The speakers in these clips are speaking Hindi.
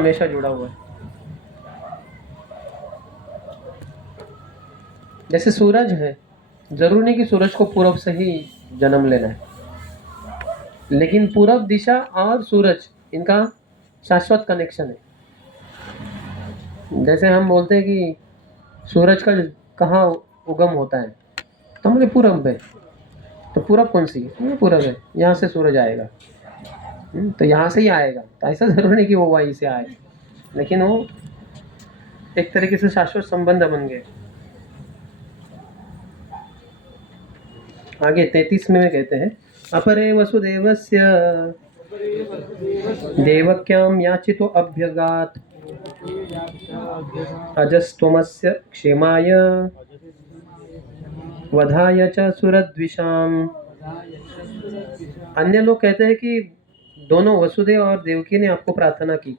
हमेशा जुड़ा हुआ है। जैसे सूरज है, जरूर नहीं कि सूरज को पूरब से ही जन्म लेना है, लेकिन पूरब दिशा और सूरज इनका शाश्वत कनेक्शन है। जैसे हम बोलते हैं कि सूरज का कहाँ उगम होता है, तो हमने पूरब में, तो पूरब कौन सी है? पूरब है, यहाँ से सूरज आएगा। तो यहाँ से ही आएगा, तो ऐसा जरूर नहीं कि वो वहीं से आए, लेकिन वो एक तरीके से शाश्वत संबंध बन गए। आगे 33 में कहते हैं, अपरे वसुदेवस्य देवक्यां याचितो अभ्यगात् अजस्त्वमस्य क्षेमाय वधाय च सुरद्विषाम। अन्य लोग कहते हैं कि दोनों वसुदेव और देवकी ने आपको प्रार्थना की,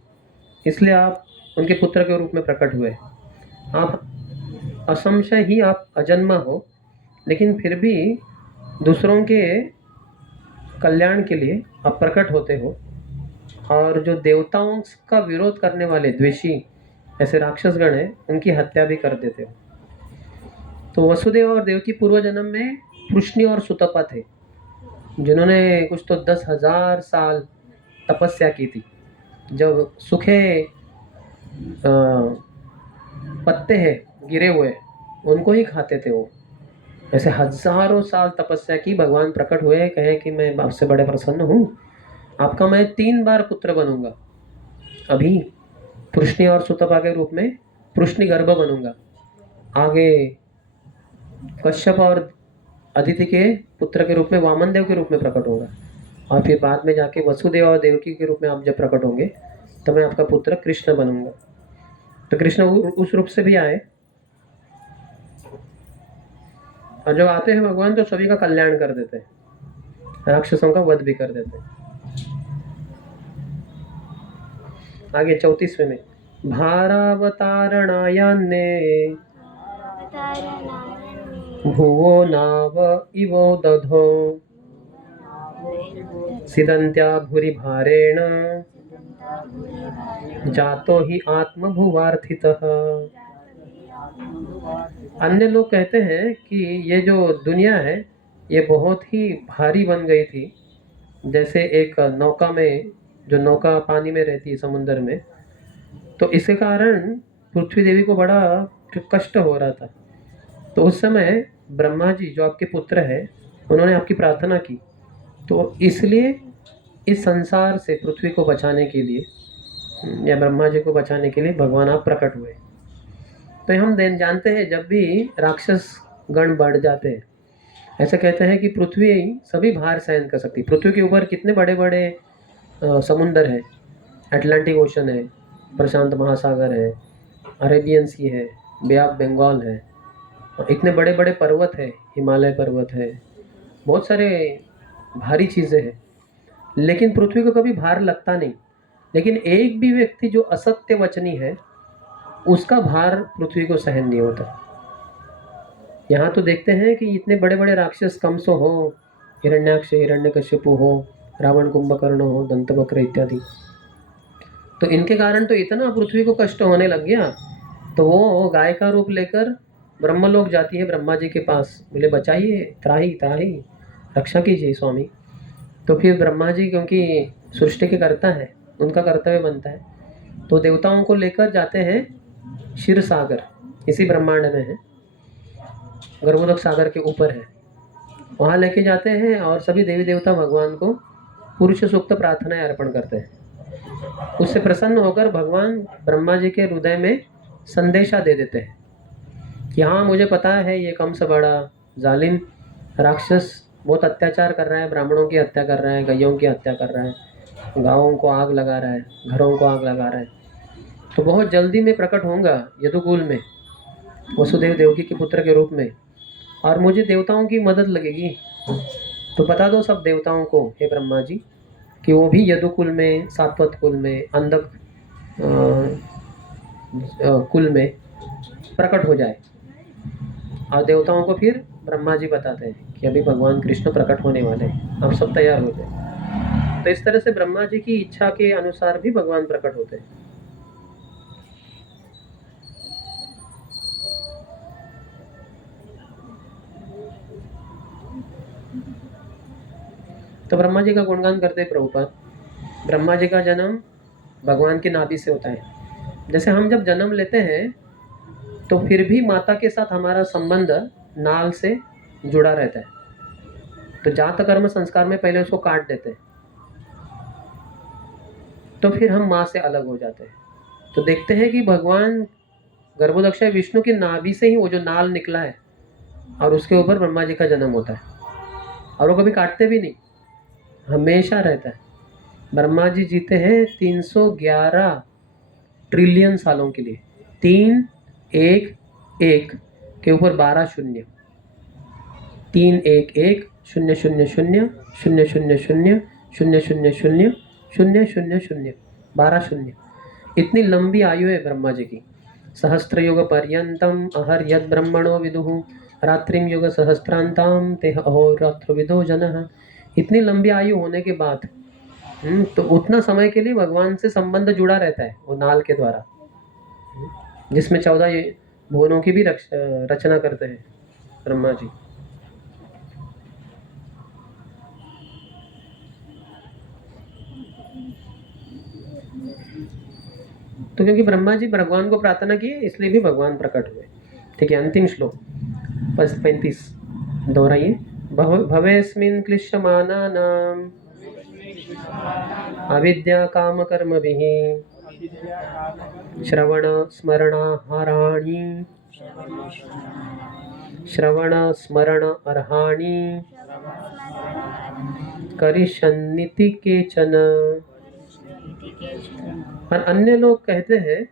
इसलिए आप उनके पुत्र के रूप में प्रकट हुए। आप असंशय ही आप अजन्मा हो, लेकिन फिर भी दूसरों के कल्याण के लिए आप प्रकट होते हो। और जो देवताओं का विरोध करने वाले द्वेषी ऐसे राक्षसगण हैं, उनकी हत्या भी कर देते हो। तो वसुदेव और देवकी पूर्व जन्म में पृश्नि और सुतपा थे, जिन्होंने कुछ तो 10,000 साल तपस्या की थी। जब सूखे पत्ते हैं गिरे हुए, उनको ही खाते थे वो। ऐसे हजारों साल तपस्या की, भगवान प्रकट हुए, कहे कि मैं आपसे बड़े प्रसन्न हूँ, आपका मैं 3 बार पुत्र बनूंगा। अभी पृश्नि और सुतपा के रूप में पृश्नि गर्भ बनूंगा, आगे कश्यप और अदिति के पुत्र के रूप में वामन देव के रूप में प्रकट होगा, और फिर बाद में जाके वसुदेव और देवकी के रूप में आप जब प्रकट होंगे तो मैं आपका पुत्र कृष्ण बनूंगा। तो कृष्ण उस रूप से भी आए, और जब आते हैं भगवान तो सभी का कल्याण कर देते हैं, राक्षसों का वध भी कर देते हैं। आगे 34वें में, भारावतारणायान्ने भुवो नाव इवो दधो सिदन्त्या भूरि भारेण जातो ही आत्मभुवार्थितः। अन्य लोग कहते हैं कि ये जो दुनिया है ये बहुत ही भारी बन गई थी, जैसे एक नौका में, जो नौका पानी में रहती है समुद्र में, तो इसके कारण पृथ्वी देवी को बड़ा कष्ट हो रहा था। तो उस समय ब्रह्मा जी जो आपके पुत्र है, उन्होंने आपकी प्रार्थना की, तो इसलिए इस संसार से पृथ्वी को बचाने के लिए, या ब्रह्मा जी को बचाने के लिए भगवान आप प्रकट हुए। तो हम जानते हैं जब भी राक्षस गण बढ़ जाते हैं, ऐसा कहते हैं कि पृथ्वी सभी भार सहन कर सकती। पृथ्वी के ऊपर कितने बड़े बड़े समुंदर हैं, अटलांटिक ओशन है, प्रशांत महासागर है, अरेबियन सी है, बे ऑफ बंगाल है, इतने बड़े बड़े पर्वत है, हिमालय पर्वत है, बहुत सारे भारी चीज़ें हैं, लेकिन पृथ्वी को कभी भार लगता नहीं। लेकिन एक भी व्यक्ति जो असत्य वचनी है, उसका भार पृथ्वी को सहन नहीं होता। यहाँ तो देखते हैं कि इतने बड़े बड़े राक्षस, कंस हो, हिरण्याक्ष, हिरण्यकश्यपु हो, रावण, कुंभकर्ण हो, दंतवक्र इत्यादि, तो इनके कारण तो इतना पृथ्वी को कष्ट होने लग गया। तो वो गाय का रूप लेकर ब्रह्मलोक जाती है ब्रह्मा जी के पास, बोले बचाइए, त्राही त्राही, रक्षा कीजिए स्वामी। तो फिर ब्रह्मा जी, क्योंकि सृष्टि के कर्ता है, उनका कर्तव्य बनता है, तो देवताओं को लेकर जाते हैं क्षीर सागर, इसी ब्रह्मांड में है, गर्भोदक सागर के ऊपर है, वहाँ लेके जाते हैं, और सभी देवी देवता भगवान को पुरुष सूक्त प्रार्थनाएं अर्पण करते हैं। उससे प्रसन्न होकर भगवान ब्रह्मा जी के हृदय में संदेशा दे देते हैं कि हाँ, मुझे पता है ये कम से बड़ा जालिम राक्षस बहुत अत्याचार कर रहा है, ब्राह्मणों की हत्या कर रहा है, गायों की हत्या कर रहा है, गाँवों को आग लगा रहा है, घरों को आग लगा रहा है। तो बहुत जल्दी मैं प्रकट होऊंगा यदुकुल में वसुदेव देवकी के पुत्र के रूप में, और मुझे देवताओं की मदद लगेगी। तो बता दो सब देवताओं को, हे ब्रह्मा जी, कि वो भी यदुकुल में, सात्वत कुल में, अंधक कुल में प्रकट हो जाए। और देवताओं को फिर ब्रह्मा जी बताते हैं कि अभी भगवान कृष्ण प्रकट होने वाले हैं, आप सब तैयार हो जाए। तो इस तरह से ब्रह्मा जी की इच्छा के अनुसार भी भगवान प्रकट होते हैं। तो ब्रह्मा जी का गुणगान करते प्रभुपाद। ब्रह्मा जी का जन्म भगवान की नाभि से होता है। जैसे हम जब जन्म लेते हैं तो फिर भी माता के साथ हमारा संबंध नाल से जुड़ा रहता है। तो जात कर्म संस्कार में पहले उसको काट देते हैं, तो फिर हम माँ से अलग हो जाते हैं। तो देखते हैं कि भगवान गर्भोदक्षय विष्णु की नाभि से ही वो जो नाल निकला है और उसके ऊपर ब्रह्मा जी का जन्म होता है, और वो कभी काटते भी नहीं, हमेशा रहता है। ब्रह्मा जी जीते हैं 311 ट्रिलियन सालों के लिए। 3 1 1 के ऊपर 12 शून्य, 3 1 1 0 0 0 0 0 0 0 0 0 0 0 0 12 शून्य। इतनी लंबी आयु है ब्रह्मा जी की। सहस्त्र युग पर्यंतम अहर यद ब्रह्मणो विदुः रात्रिम युग सहस्त्रांताम तेह अहोरात्र विदो जनः। इतनी लंबी आयु होने के बाद तो उतना समय के लिए भगवान से संबंध जुड़ा रहता है वो नाल के द्वारा, जिसमें 14 भुवनों की भी रचना करते हैं ब्रह्मा जी। तो क्योंकि ब्रह्मा जी भगवान को प्रार्थना किए इसलिए भी भगवान प्रकट हुए। ठीक है, अंतिम श्लोक 35 दोहराइए। भवेस्मिन् क्लिश्यमानानाम् अविद्या काम कर्मभिः श्रवण स्मरण अर्हाणि करिष्यन्निति केचन। और अन्य लोग कहते हैं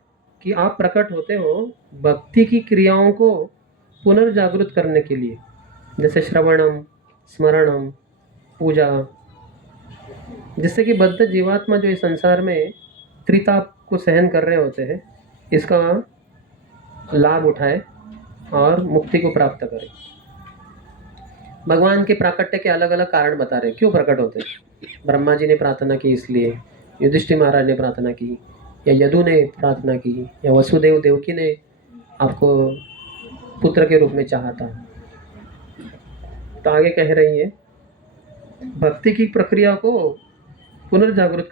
कि आप प्रकट होते हो भक्ति की क्रियाओं को पुनर्जागृत करने के लिए, जैसे श्रवणम, स्मरणम, पूजा, जिससे कि बद्ध जीवात्मा जो इस संसार में त्रिताप को सहन कर रहे होते हैं इसका लाभ उठाए और मुक्ति को प्राप्त करें। भगवान के प्राकट्य के अलग अलग कारण बता रहे हैं क्यों प्रकट होते हैं। ब्रह्मा जी ने प्रार्थना की इसलिए, युधिष्ठिर महाराज ने प्रार्थना की, या यदु ने प्रार्थना की, या वसुदेव देवकी ने आपको पुत्र के रूप में चाहा था। तो आगे कह रही है भक्ति की प्रक्रिया को पुनर्जागृत